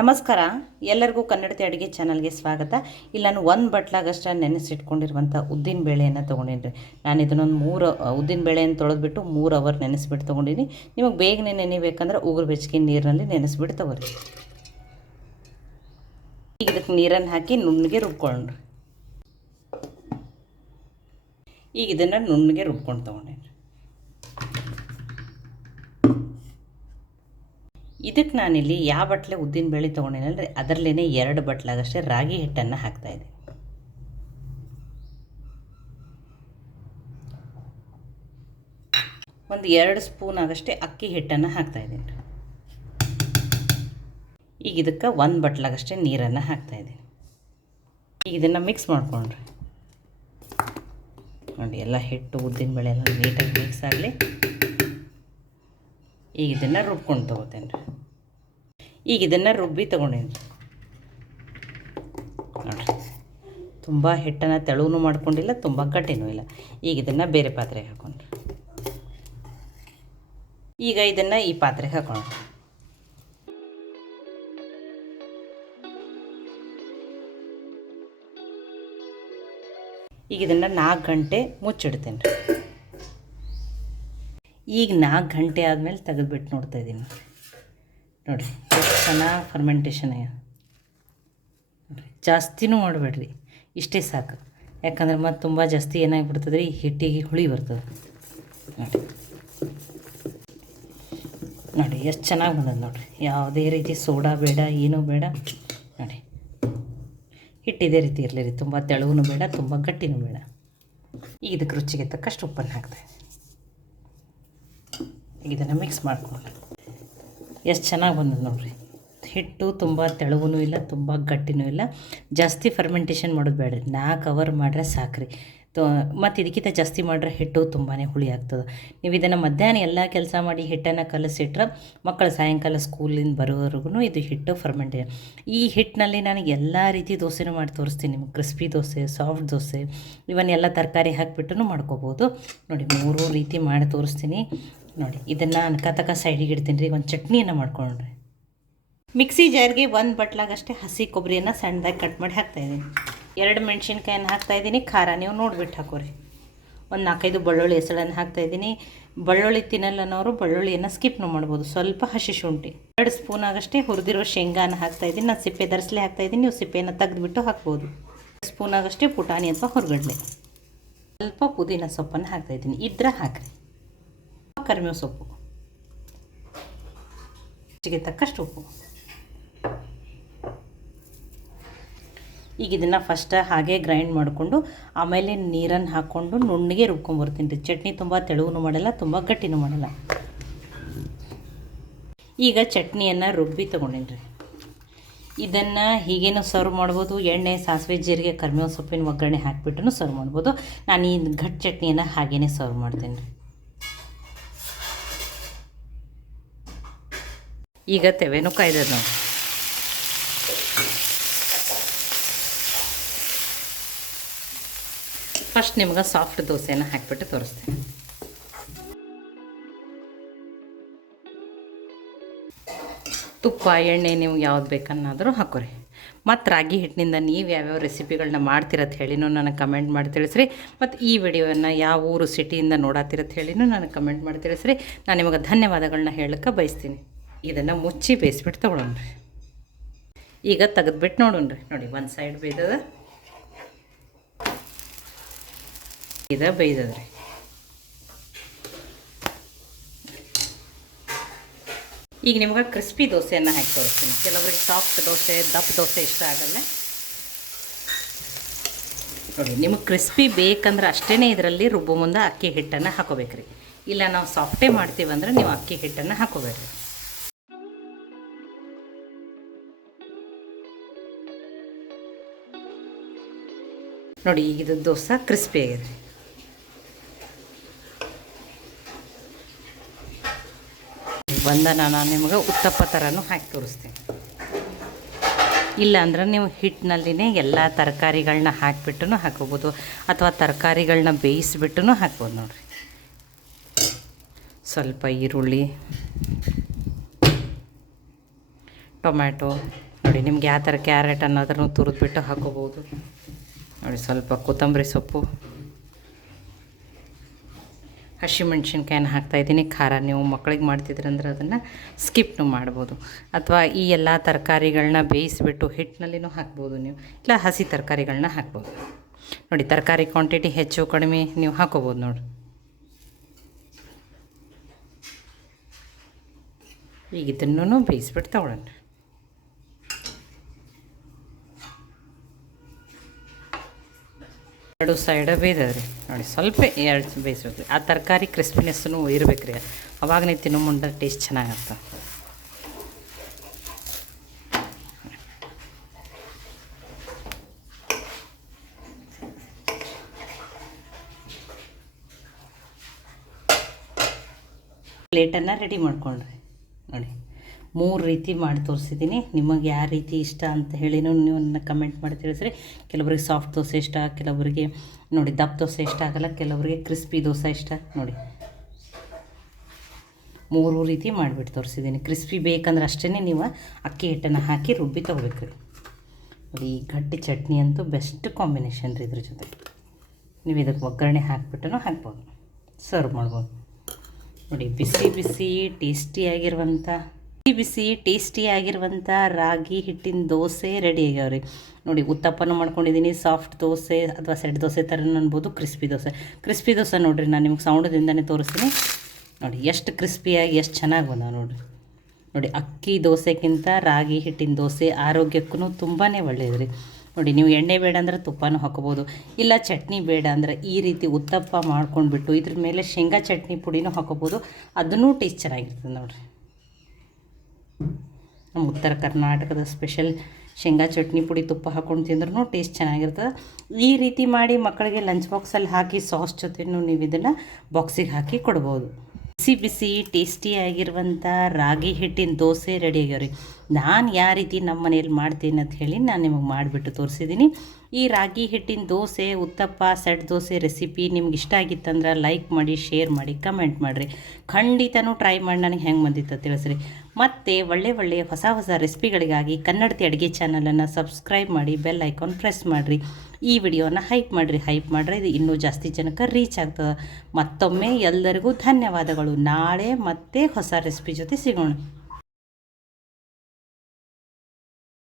ನಮಸ್ಕಾರ, ಎಲ್ಲರಿಗೂ ಕನ್ನಡತಿ ಅಡುಗೆ ಚಾನಲ್ಗೆ ಸ್ವಾಗತ. ಇಲ್ಲಿ ನಾನು ಒಂದು ಬಟ್ಲಾಗಷ್ಟು ನೆನೆಸಿಟ್ಕೊಂಡಿರುವಂಥ ಉದ್ದಿನ ಬೇಳೆಯನ್ನು ತೊಗೊಂಡಿನಿ. ನಾನು ಇದನ್ನೊಂದು 3 ಉದ್ದಿನ ಬೇಳೆಯನ್ನು ತೊಳೆದ್ಬಿಟ್ಟು 3 ಅವರ್ ನೆನೆಸಿಬಿಟ್ಟು ತೊಗೊಂಡಿನಿ. ನಿಮಗೆ ಬೇಗನೆ ನೆನೆಬೇಕಂದ್ರೆ ಉಗುರು ಬೆಚ್ಚಗೆ ನೀರಿನಲ್ಲಿ ನೆನೆಸಿಬಿಟ್ಟು ತೊಗೊರಿ. ಈಗ ಇದಕ್ಕೆ ನೀರನ್ನು ಹಾಕಿ ನುಣ್ಣಗೆ ರುಬ್ಕೊಂಡ್ರಿ. ಈಗ ಇದನ್ನು ನುಣ್ಣಗೆ ರುಬ್ಕೊಂಡು ತೊಗೊಂಡಿನಿ. ಇದಕ್ಕೆ ನಾನಿಲ್ಲಿ ಯಾವ ಬಟ್ಲೆ ಉದ್ದಿನ ಬೇಳೆ ತೊಗೊಂಡಿನಲ್ರಿ ಅದರಲ್ಲೇ 2 ಬಟ್ಲಾಗಷ್ಟೇ ರಾಗಿ ಹಿಟ್ಟನ್ನು ಹಾಕ್ತಾಯಿದ್ದೀನಿ. ಒಂದು 2 ಸ್ಪೂನ್ ಆಗಷ್ಟೇ ಅಕ್ಕಿ ಹಿಟ್ಟನ್ನು ಹಾಕ್ತಾಯಿದ್ದೀನಿ. ಈಗ ಇದಕ್ಕೆ 1 ಬಟ್ಲಾಗಷ್ಟೇ ನೀರನ್ನು ಹಾಕ್ತಾಯಿದ್ದೀನಿ. ಈಗ ಇದನ್ನು ಮಿಕ್ಸ್ ಮಾಡ್ಕೊಂಡ್ರಿ. ನೋಡಿ, ಎಲ್ಲ ಹಿಟ್ಟು ಉದ್ದಿನ ಬೇಳೆ ಎಲ್ಲ ನೀಟಾಗಿ ಮಿಕ್ಸ್ ಆಗಲಿ. ಈಗ ಇದನ್ನು ರುಬ್ಕೊಂಡು ತೊಗೋತೇನೆ ರೀ. ಈಗ ಇದನ್ನು ರುಬ್ಬಿ ತೊಗೊಂಡೇನಿ ನೋಡಿರಿ. ತುಂಬ ಹಿಟ್ಟನ್ನು ತೆಳುವೂ ಮಾಡ್ಕೊಂಡಿಲ್ಲ, ತುಂಬ ಗಟ್ಟಿನೂ ಇಲ್ಲ. ಈಗ ಇದನ್ನು ಬೇರೆ ಪಾತ್ರೆಗೆ ಹಾಕೊಂಡ್ರಿ. ಈಗ ಇದನ್ನು ಈ ಪಾತ್ರೆಗೆ ಹಾಕೊಂಡ್ರಿ. ಈಗ ಇದನ್ನು 4 ಗಂಟೆ ಮುಚ್ಚಿಡ್ತೇನೆ ರೀ. ಈಗ 4 ಗಂಟೆ ಆದಮೇಲೆ ತೆಗೆದುಬಿಟ್ಟು ನೋಡ್ತಾಯಿದ್ದೀನಿ. ನೋಡಿರಿ ಎಷ್ಟು ಚೆನ್ನಾಗಿ ಫರ್ಮೆಂಟೇಷನ್ ಆಗ್ಯದ. ನೋಡಿರಿ, ಜಾಸ್ತಿನೂ ಮಾಡಬೇಡ್ರಿ, ಇಷ್ಟೇ ಸಾಕು. ಯಾಕಂದ್ರೆ ಮತ್ತು ತುಂಬ ಜಾಸ್ತಿ ಏನಾಗಿಬಿಡ್ತದೆ ರೀ, ಹಿಟ್ಟಿಗೆ ಹುಳಿ ಬರ್ತದೆ. ನೋಡಿ ಎಷ್ಟು ಚೆನ್ನಾಗಿ ಬಂದದ ನೋಡಿರಿ. ಯಾವುದೇ ರೀತಿ ಸೋಡಾ ಬೇಡ, ಏನೂ ಬೇಡ. ನೋಡಿ, ಹಿಟ್ಟು ಇದೇ ರೀತಿ ಇರಲಿ ರೀ. ತುಂಬ ತೆಳುವೂ ಬೇಡ, ತುಂಬ ಗಟ್ಟಿನೂ ಬೇಡ. ಈಗ ಇದಕ್ಕೆ ರುಚಿಗೆ ತಕ್ಕಷ್ಟು ಉಪ್ಪನ್ನು ಹಾಕ್ತಾಯಿದ್ದೀನಿ. ಈಗ ಇದನ್ನು ಮಿಕ್ಸ್ ಮಾಡ್ಕೊಂಡ್ರಿ. ಎಷ್ಟು ಚೆನ್ನಾಗಿ ಬಂದದ ನೋಡಿರಿ. ಹಿಟ್ಟು ತುಂಬ ತೆಳುವೂ ಇಲ್ಲ, ತುಂಬ ಗಟ್ಟಿನೂ ಇಲ್ಲ. ಜಾಸ್ತಿ ಫರ್ಮೆಂಟೇಷನ್ ಮಾಡೋದು ಬೇಡ್ರಿ. 4 ಅವರ್ ಮಾಡ್ರೆ ಸಾಕ್ರಿ. ಮತ್ತು ಇದಕ್ಕಿಂತ ಜಾಸ್ತಿ ಮಾಡ್ರೆ ಹಿಟ್ಟು ತುಂಬಾ ಹುಳಿ ಆಗ್ತದೆ. ನೀವು ಇದನ್ನು ಮಧ್ಯಾಹ್ನ ಎಲ್ಲ ಕೆಲಸ ಮಾಡಿ ಹಿಟ್ಟನ್ನು ಕಲಸಿಟ್ರೆ ಮಕ್ಕಳು ಸಾಯಂಕಾಲ ಸ್ಕೂಲಿಂದ ಬರೋವರೆಗೂ ಇದು ಹಿಟ್ಟು ಫರ್ಮೆಂಟೇಷನ್. ಈ ಹಿಟ್ಟಿನಲ್ಲಿ ನಾನು ಎಲ್ಲ ರೀತಿ ದೋಸೆನೂ ಮಾಡಿ ತೋರಿಸ್ತೀನಿ ನಿಮ್ಗೆ. ಕ್ರಿಸ್ಪಿ ದೋಸೆ, ಸಾಫ್ಟ್ ದೋಸೆ, ಇವನ್ ಎಲ್ಲ ತರಕಾರಿ ಹಾಕಿಬಿಟ್ಟು ಮಾಡ್ಕೋಬೋದು. ನೋಡಿ, 3 ರೀತಿ ಮಾಡಿ ತೋರಿಸ್ತೀನಿ. ನೋಡಿ, ಇದನ್ನು ಅನ್ಕತಕ ಸೈಡಿಗೆ ಇಡ್ತೀನಿ ರೀ. ಒಂದು ಚಟ್ನಿಯನ್ನು ಮಾಡ್ಕೊಂಡ್ರಿ. ಮಿಕ್ಸಿ ಜಾರ್ಗೆ 1 ಬಟ್ಲಾಗಷ್ಟೇ ಹಸಿ ಕೊಬ್ಬರಿಯನ್ನು ಸಣ್ಣದಾಗಿ ಕಟ್ ಮಾಡಿ ಹಾಕ್ತಾಯಿದ್ದೀನಿ. 2 ಮೆಣಸಿನ್ಕಾಯನ್ನು ಹಾಕ್ತಾಯಿದ್ದೀನಿ. ಖಾರ ನೀವು ನೋಡಿಬಿಟ್ಟು ಹಾಕೋರಿ. ಒಂದು 4-5 ಬೆಳ್ಳುಳ್ಳಿ ಹೆಸಳನ್ನು ಹಾಕ್ತಾಯಿದ್ದೀನಿ. ಬೆಳ್ಳುಳ್ಳಿ ತಿನ್ನಲ್ಲನವರು ಬೆಳ್ಳುಳ್ಳಿಯನ್ನು ಸ್ಕಿಪ್ನು ಮಾಡ್ಬೋದು. ಸ್ವಲ್ಪ ಹಸಿ ಶುಂಠಿ, 2 ಸ್ಪೂನ್ ಆಗಷ್ಟೇ ಹುರಿದಿರೋ ಶೇಂಗಾನ ಹಾಕ್ತಾಯಿದ್ದೀನಿ. ನಾನು ಸಿಪ್ಪೆ ಧರಿಸಲೇ ಹಾಕ್ತಾಯಿದ್ದೀನಿ. ನೀವು ಸಿಪ್ಪೆಯನ್ನು ತೆಗೆದುಬಿಟ್ಟು ಹಾಕ್ಬೋದು. 2 ಸ್ಪೂನ್ ಆಗಷ್ಟೇ ಪುಟಾಣಿ ಅಥವಾ ಹೊರಗಡ್ಲೆ, ಸ್ವಲ್ಪ ಪುದೀನ ಸೊಪ್ಪನ್ನು ಹಾಕ್ತಾಯಿದ್ದೀನಿ. ಇದ್ರೆ ಹಾಕಿರಿ. ಕರಿಬೇವು ಸೊಪ್ಪು, ರುಚಿಗೆ ತಕ್ಕಷ್ಟು ಉಪ್ಪು. ಈಗ ಇದನ್ನು ಫಸ್ಟ್ ಹಾಗೆ ಗ್ರೈಂಡ್ ಮಾಡಿಕೊಂಡು ಆಮೇಲೆ ನೀರನ್ನು ಹಾಕ್ಕೊಂಡು ನುಣ್ಣಗೆ ರುಬ್ಕೊಂಬರ್ತೀನಿ ರೀ. ಚಟ್ನಿ ತುಂಬ ತೆಳುವೂ ಮಾಡಲ್ಲ, ತುಂಬ ಗಟ್ಟಿನೂ ಮಾಡಲ್ಲ. ಈಗ ಚಟ್ನಿಯನ್ನು ರುಬ್ಬಿ ತೊಗೊಂಡೇನಿ ರೀ. ಇದನ್ನು ಹೀಗೇನು ಸರ್ವ್ ಮಾಡ್ಬೋದು. ಎಣ್ಣೆ, ಸಾಸಿವೆ, ಜೀರಿಗೆ, ಕರಿಬೇವು ಸೊಪ್ಪಿನ ಒಗ್ಗರಣೆ ಹಾಕಿಬಿಟ್ಟು ಸರ್ವ್ ಮಾಡ್ಬೋದು. ನಾನು ಈ ಘಟ್ ಚಟ್ನಿಯನ್ನು ಹಾಗೇ ಸರ್ವ್ ಮಾಡ್ತೀನಿ ರೀ. ಈಗ ತೆವೆನೂ ಕಾಯ್ದದ ನೋಡಿ. ಫಸ್ಟ್ ನಿಮ್ಗೆ ಸಾಫ್ಟ್ ದೋಸೆನ ಹಾಕಿಬಿಟ್ಟು ತೋರಿಸ್ತೀನಿ. ತುಪ್ಪ, ಎಣ್ಣೆ ನೀವು ಯಾವ್ದು ಬೇಕನ್ನಾದರೂ ಹಾಕೋರಿ. ಮತ್ತು ರಾಗಿ ಹಿಟ್ಟಿನಿಂದ ನೀವು ಯಾವ್ಯಾವ ರೆಸಿಪಿಗಳನ್ನ ಮಾಡ್ತಿರತ್ತೆ ಹೇಳಿನೂ ನನಗೆ ಕಮೆಂಟ್ ಮಾಡಿ ತಿಳಿಸ್ರಿ. ಮತ್ತು ಈ ವಿಡಿಯೋವನ್ನು ಯಾವ ಊರು ಸಿಟಿಯಿಂದ ನೋಡತ್ತಿರತ್ತೆ ಹೇಳಿನೂ ನನಗೆ ಕಮೆಂಟ್ ಮಾಡಿ ತಿಳಿಸ್ರಿ. ನಾನು ನಿಮಗೆ ಧನ್ಯವಾದಗಳನ್ನ ಹೇಳಕ್ಕೆ ಬಯಸ್ತೀನಿ. ಇದನ್ನು ಮುಚ್ಚಿ ಬೇಯಿಸ್ಬಿಟ್ಟು ತೊಗೊಳೋಣ್ರಿ. ಈಗ ತೆಗೆದ್ಬಿಟ್ಟು ನೋಡೋಣ್ರಿ. ನೋಡಿ, ಒಂದು ಸೈಡ್ ಬೇಯ್ದದ, ಇದು ಬೇಯ್ದದ್ರಿ. ಈಗ ನಿಮ್ಗೆ ಕ್ರಿಸ್ಪಿ ದೋಸೆಯನ್ನು ಹಾಕಿ ತೋರಿಸ್ತೀನಿ. ಕೆಲವರಿಗೆ ಸಾಫ್ಟ್ ದೋಸೆ, ದಪ್ಪ ದೋಸೆ ಇಷ್ಟ ಆಗಲ್ಲ. ನೋಡಿ, ನಿಮಗೆ ಕ್ರಿಸ್ಪಿ ಬೇಕಂದ್ರೆ ಅಷ್ಟೇ ಇದರಲ್ಲಿ ರುಬ್ಬೋ ಮುಂದೆ ಅಕ್ಕಿ ಹಿಟ್ಟನ್ನು ಹಾಕೋಬೇಕ್ರಿ. ಇಲ್ಲ ನಾವು ಸಾಫ್ಟೇ ಮಾಡ್ತೀವಂದ್ರೆ ನೀವು ಅಕ್ಕಿ ಹಿಟ್ಟನ್ನು ಹಾಕೋಬೇಡ್ರಿ. ನೋಡಿ, ಈಗ ಇದು ದೋಸೆ ಕ್ರಿಸ್ಪಿ ಆಗಿದೆ. ನಾನು ನಿಮಗೆ ಉತ್ತಪ್ಪ ಥರನೂ ಹಾಕಿ ತೋರಿಸ್ತೀನಿ. ಇಲ್ಲ ಅಂದ್ರೆ ನೀವು ಹಿಟ್ಟಿನಲ್ಲಿನೇ ಎಲ್ಲ ತರಕಾರಿಗಳನ್ನ ಹಾಕಿಬಿಟ್ಟು ಹಾಕೋಬೋದು, ಅಥವಾ ತರಕಾರಿಗಳನ್ನ ಬೇಯಿಸಿಬಿಟ್ಟು ಹಾಕ್ಬೋದು. ನೋಡಿರಿ, ಸ್ವಲ್ಪ ಈರುಳ್ಳಿ, ಟೊಮ್ಯಾಟೊ ನೋಡಿ, ನಿಮ್ಗೆ ಯಾವ ಥರ ಕ್ಯಾರೆಟ್ ಅನ್ನೋದನ್ನು ತುರಿದ್ಬಿಟ್ಟು ಹಾಕೋಬೋದು ನೋಡಿ. ಸ್ವಲ್ಪ ಕೊತ್ತಂಬರಿ ಸೊಪ್ಪು, ಹಸಿಮೆಣ್ಸಿನ್ಕಾಯಿನ ಹಾಕ್ತಾಯಿದ್ದೀನಿ. ಖಾರ ನೀವು ಮಕ್ಕಳಿಗೆ ಮಾಡ್ತಿದ್ರಂದ್ರೆ ಅದನ್ನು ಸ್ಕಿಪ್ನು ಮಾಡ್ಬೋದು, ಅಥವಾ ಈ ಎಲ್ಲ ತರಕಾರಿಗಳನ್ನ ಬೇಯಿಸಿಬಿಟ್ಟು ಹಿಟ್ಟಿನಲ್ಲಿನೂ ಹಾಕ್ಬೋದು ನೀವು, ಇಲ್ಲ ಹಸಿ ತರಕಾರಿಗಳನ್ನ ಹಾಕ್ಬೋದು ನೋಡಿ. ತರಕಾರಿ ಕ್ವಾಂಟಿಟಿ ಹೆಚ್ಚು ಕಡಿಮೆ ನೀವು ಹಾಕೋಬೋದು ನೋಡಿ. ಈಗ ಇದನ್ನು ಬೇಯಿಸ್ಬಿಟ್ಟು ತಗೊಳ್ಳೋಣ. ಎರಡು ಸೈಡ ಬೇಯ್ದದ್ರಿ ನೋಡಿ. ಸ್ವಲ್ಪ ಎರಡು ಬೇಯಿಸ್ಬೇಕು ರೀ, ಆ ತರಕಾರಿ ಕ್ರಿಸ್ಪಿನೆಸ್ಸೂ ಇರ್ಬೇಕು ರೀ, ಅವಾಗ ನೀವು ತಿನ್ನೋ ಮುಂದೆ ಟೇಸ್ಟ್ ಚೆನ್ನಾಗತ್ತೆ. ಪ್ಲೇಟನ್ನು ರೆಡಿ ಮಾಡ್ಕೊಂಡ್ರಿ ನೋಡಿ. 3 ರೀತಿ ಮಾಡಿ ತೋರಿಸಿದ್ದೀನಿ. ನಿಮಗೆ ಯಾವ ರೀತಿ ಇಷ್ಟ ಅಂತ ಹೇಳಿನೂ ನೀವು ನನ್ನ ಕಮೆಂಟ್ ಮಾಡಿ ತಿಳಿಸ್ರಿ. ಕೆಲವರಿಗೆ ಸಾಫ್ಟ್ ದೋಸೆ ಇಷ್ಟ, ಕೆಲವರಿಗೆ ನೋಡಿ ದಪ್ಪ ದೋಸೆ ಇಷ್ಟ ಆಗಲ್ಲ, ಕೆಲವರಿಗೆ ಕ್ರಿಸ್ಪಿ ದೋಸೆ ಇಷ್ಟ ನೋಡಿ. 3 ರೀತಿ ಮಾಡಿಬಿಟ್ಟು ತೋರಿಸಿದ್ದೀನಿ. ಕ್ರಿಸ್ಪಿ ಬೇಕಂದ್ರೆ ಅಷ್ಟೇ ನೀವು ಅಕ್ಕಿ ಹಿಟ್ಟನ್ನು ಹಾಕಿ ರುಬ್ಬಿ ತೊಗೋಬೇಕು ನೋಡಿ. ಈ ಗಟ್ಟಿ ಚಟ್ನಿ ಅಂತೂ ಬೆಸ್ಟ್ ಕಾಂಬಿನೇಷನ್ ರೀ. ಇದ್ರ ಜೊತೆ ನೀವು ಇದಕ್ಕೆ ಒಗ್ಗರಣೆ ಹಾಕಿಬಿಟ್ಟು ಹಾಕ್ಬೋದು, ಸರ್ವ್ ಮಾಡ್ಬೋದು ನೋಡಿ. ಬಿಸಿ ಬಿಸಿ ಟೇಸ್ಟಿಯಾಗಿರುವಂಥ ರಾಗಿ ಹಿಟ್ಟಿನ ದೋಸೆ ರೆಡಿ ಆಗ್ಯಾವ್ರಿ ನೋಡಿ. ಉತ್ತಪ್ಪನೂ ಮಾಡ್ಕೊಂಡಿದ್ದೀನಿ, ಸಾಫ್ಟ್ ದೋಸೆ ಅಥವಾ ಸೆಟ್ ದೋಸೆ ಥರ ಅನ್ಬೋದು. ಕ್ರಿಸ್ಪಿ ದೋಸೆ ನೋಡಿರಿ, ನಾನು ನಿಮ್ಗೆ ಸೌಂಡದಿಂದನೇ ತೋರಿಸ್ತೀನಿ ನೋಡಿ. ಎಷ್ಟು ಕ್ರಿಸ್ಪಿಯಾಗಿ ಎಷ್ಟು ಚೆನ್ನಾಗಿ ಬಂದಾವ ನೋಡಿ. ಅಕ್ಕಿ ದೋಸೆಗಿಂತ ರಾಗಿ ಹಿಟ್ಟಿನ ದೋಸೆ ಆರೋಗ್ಯಕ್ಕೂ ತುಂಬಾ ಒಳ್ಳೆಯದು ರೀ ನೋಡಿ. ನೀವು ಎಣ್ಣೆ ಬೇಡ ಅಂದರೆ ತುಪ್ಪನೂ ಹಾಕೋಬೋದು, ಇಲ್ಲ ಚಟ್ನಿ ಬೇಡ ಅಂದರೆ ಈ ರೀತಿ ಉತ್ತಪ್ಪ ಮಾಡ್ಕೊಂಡ್ಬಿಟ್ಟು ಇದ್ರ ಮೇಲೆ ಶೇಂಗಾ ಚಟ್ನಿ ಪುಡಿನೂ ಹಾಕೋಬೋದು, ಅದನ್ನೂ ಟೇಸ್ಟ್ ಚೆನ್ನಾಗಿರ್ತದೆ ನೋಡಿರಿ. ನಮ್ಮ ಉತ್ತರ ಕರ್ನಾಟಕದ ಸ್ಪೆಷಲ್ ಶೇಂಗಾ ಚಟ್ನಿ ಪುಡಿ ತುಪ್ಪ ಹಾಕ್ಕೊಂಡು ತಿಂದ್ರೂ ಟೇಸ್ಟ್ ಚೆನ್ನಾಗಿರ್ತದೆ. ಈ ರೀತಿ ಮಾಡಿ ಮಕ್ಕಳಿಗೆ ಲಂಚ್ ಬಾಕ್ಸಲ್ಲಿ ಹಾಕಿ ಸಾಸ್ ಜೊತೆನೂ ನೀವು ಇದನ್ನು ಬಾಕ್ಸಿಗೆ ಹಾಕಿ ಕೊಡ್ಬೋದು. ಬಿಸಿ ಟೇಸ್ಟಿಯಾಗಿರುವಂಥ ರಾಗಿ ಹಿಟ್ಟಿನ ದೋಸೆ ರೆಡಿ ಆಗ್ಯಾವ್ರಿ. ನಾನು ಯಾವ ರೀತಿ ನಮ್ಮ ಮನೇಲಿ ಮಾಡ್ತೀನಿ ಅಂತ ಹೇಳಿ ನಾನು ನಿಮಗೆ ಮಾಡಿಬಿಟ್ಟು ತೋರಿಸಿದ್ದೀನಿ. ಈ ರಾಗಿ ಹಿಟ್ಟಿನ ದೋಸೆ, ಉತ್ತಪ್ಪ, ಸೆಟ್ ದೋಸೆ ರೆಸಿಪಿ ನಿಮ್ಗೆ ಇಷ್ಟ ಆಗಿತ್ತಂದ್ರೆ ಲೈಕ್ ಮಾಡಿ, ಶೇರ್ ಮಾಡಿ, ಕಮೆಂಟ್ ಮಾಡಿರಿ. ಖಂಡಿತನೂ ಟ್ರೈ ಮಾಡಿ ನನಗೆ ಹೆಂಗೆ ಬಂದಿತ್ತು ತಿಳಿಸ್ರಿ. ಮತ್ತು ಒಳ್ಳೆಯ ಹೊಸ ರೆಸಿಪಿಗಳಿಗಾಗಿ ಕನ್ನಡತಿ ಅಡುಗೆ ಚಾನಲನ್ನು ಸಬ್ಸ್ಕ್ರೈಬ್ ಮಾಡಿ, ಬೆಲ್ ಐಕಾನ್ ಪ್ರೆಸ್ ಮಾಡಿರಿ. ಈ ವಿಡಿಯೋನ ಹೈಪ್ ಮಾಡಿರಿ, ಇದು ಇನ್ನೂ ಜಾಸ್ತಿ ಜನಕ್ಕೆ ರೀಚ್ ಆಗ್ತದೆ. ಮತ್ತೊಮ್ಮೆ ಎಲ್ಲರಿಗೂ ಧನ್ಯವಾದಗಳು. ನಾಳೆ ಮತ್ತೆ ಹೊಸ ರೆಸಿಪಿ ಜೊತೆ ಸಿಗೋಣ.